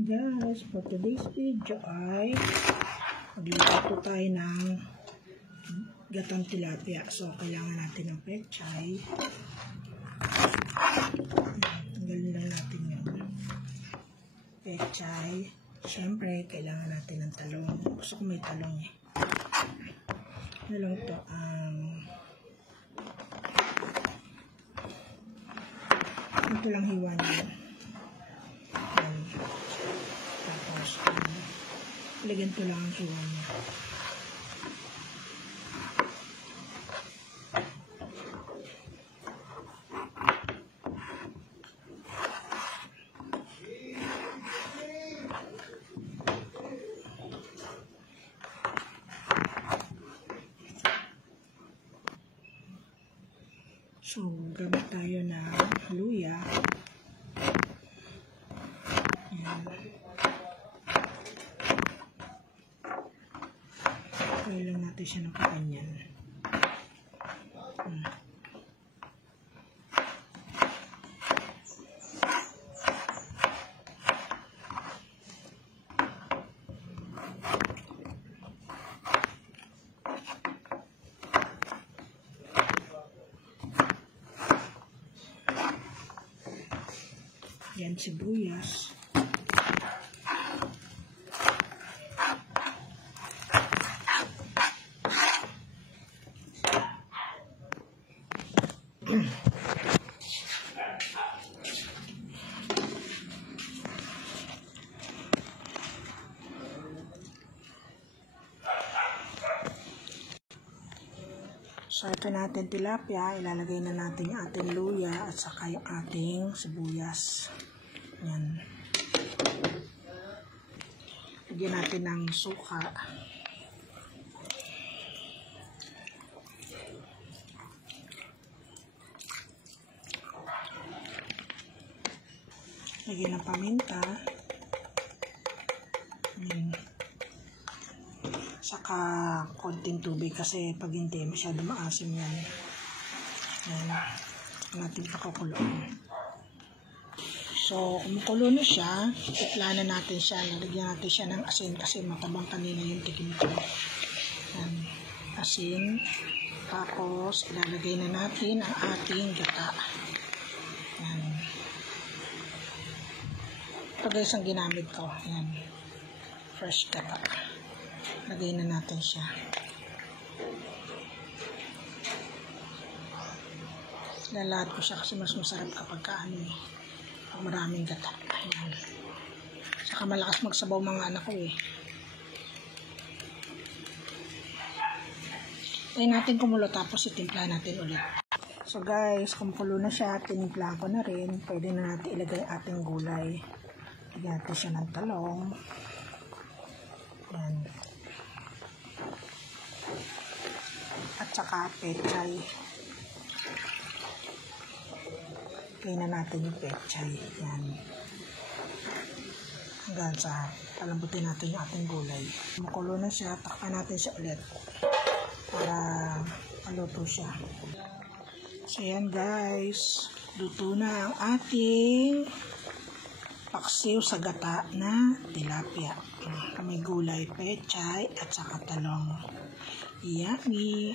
Guys, for today's video ay magluluto tayo ng gatang tilapia. So, kailangan natin ng pechay. Tanggalin lang natin yun. Pechay. Siyempre, kailangan natin ng talong. Gusto ko may talong eh. Ano lang ito? Ito lang hiwa niya. Tapos, ilagyan ko lang ang hiwa niya. So, gamit tayo ng luya. Ayan. Kaya lang natin siya ng kakanyan. Yan, sibuyas. So, ito natin tilapia. Ilalagay na natin yung ating luya at saka yung ating sibuyas. Yan. Lagyan natin ng suka. Lagyan ng paminta. Yan. Saka konting tubig kasi pag hindi masyado maasim yan. Yan. Natin pakakuloan. So, kumukulo na siya, iplanan natin siya, nalagyan natin siya ng asin kasi matabang kanina yung tikim ko. Yan. Asin. Tapos, ilalagay na natin ang ating gata. Yan. Ito guys ang ginamit ko. Yan. Fresh gata. Lagay na natin siya. Lalahat ko siya kasi mas masarap kapag maraming gata. Ayan. Saka malakas magsabaw mga anak ko eh. Tayo natin kumulo tapos itimpla natin ulit. So guys, kumukulo na siya. Tinimpla ko na rin. Pwede na natin ilagay ating gulay. Lagyan natin siya ng talong. Ayan. At saka pechay. Lagay na natin yung pechay. Yan. Hanggang sa palambutin natin yung ating gulay. Makulo na siya. Takpan natin siya ulit. Para maluto siya. So yan guys. Luto na ang ating paksiw sa gata na tilapia. May gulay, pechay at saka talong. Yummy!